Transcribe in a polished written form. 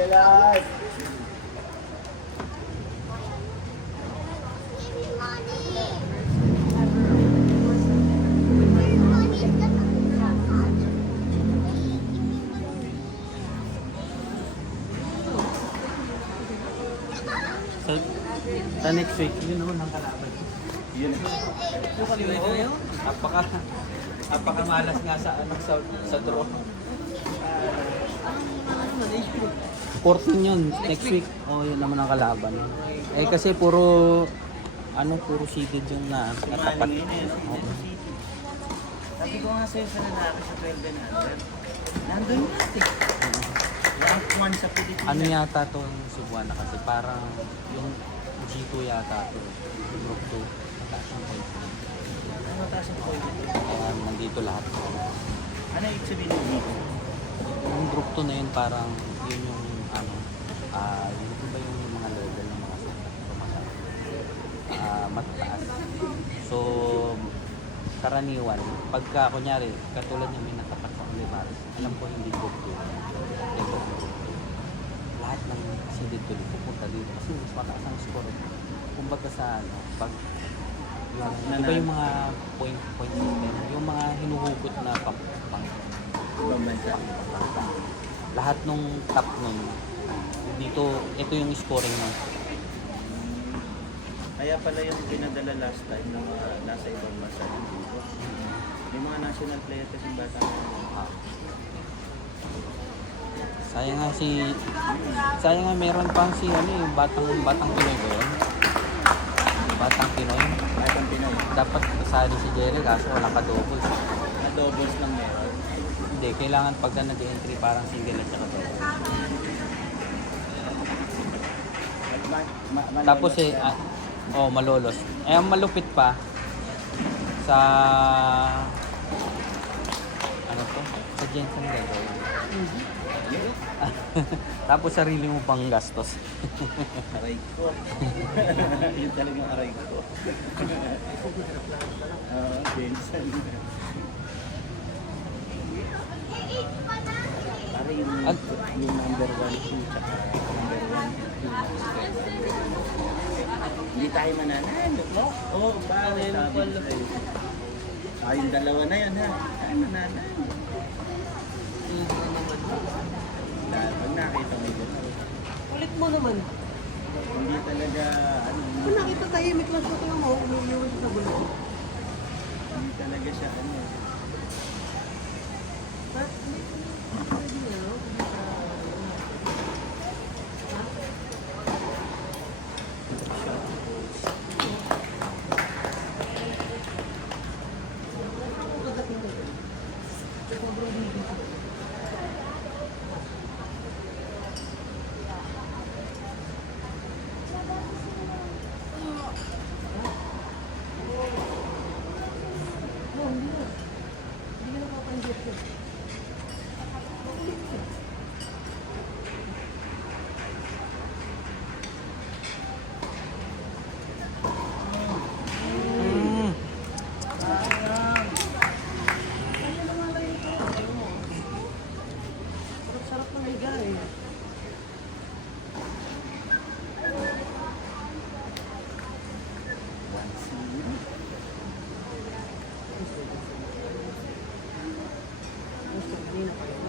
Jelas. Sa next week, yun ako ng kalaban. Yun. Apakamalas nga sa sa draw. 14 yun, next week. Oh, yun naman ang kalaban. Eh kasi puro seeded yung natapat. Sabi ko nga sa'yo sa lalaki sa 1200. Nandun natin. Rank 1 sa Pilipinas. Ano yata tong Cebuana kasi parang yung G2 yata to. Group 2. Mataas ang point. Ano mataas ang point? Kaya nandito lahat. Ano ibig sabihin ng dito? Yung group 2 na yun parang yun yung yun ba yung mga level ng mga mataas. So karaniwan, pagka kunyari, katulad yung may natapat sa Olivares, alam ko hindi group 2. Ito, lahat ng seeded tuloy pupunta dito kasi mas mataas ang score. Kumbaga sa pag yung, iba yung mga point system, yung mga hinuhugot na Ibang bansa. lahat nung top nun dito, ito yung scoring mo. Kaya pala yung pinadala last time ng mga nasa ibang bansa dito. May mga national player kasi bata. Sayang nga meron pang si yung batang Pinoy ba yun? Batang Pinoy. Batang Pinoy. Dapat kasali si Jerry kaso wala pa doubles. Na doubles lang meron. Hindi, kailangan pagka nag-entry parang single at saka double. Tapos malolos. Eh, ang malupit pa sa sa Jensen gagawin. Tapos sarili mo pang gastos. Aray ko. Yun talagang aray ko. Benson. Para yung number 1, 2, tsaka number 1, 2. Hindi tayo mananalo. Oo, bakit sabi ko sa'yo? Yung dalawa na yun ha. Tayo mananalo. Pag nakita mo ito, Ulit mo naman. hindi talaga, Kung nakita tahimik lang sa tingin mo, umiiwan sa bulong. hindi talaga siya, Sarap ng higa eh. Gusto, hindi na kayo.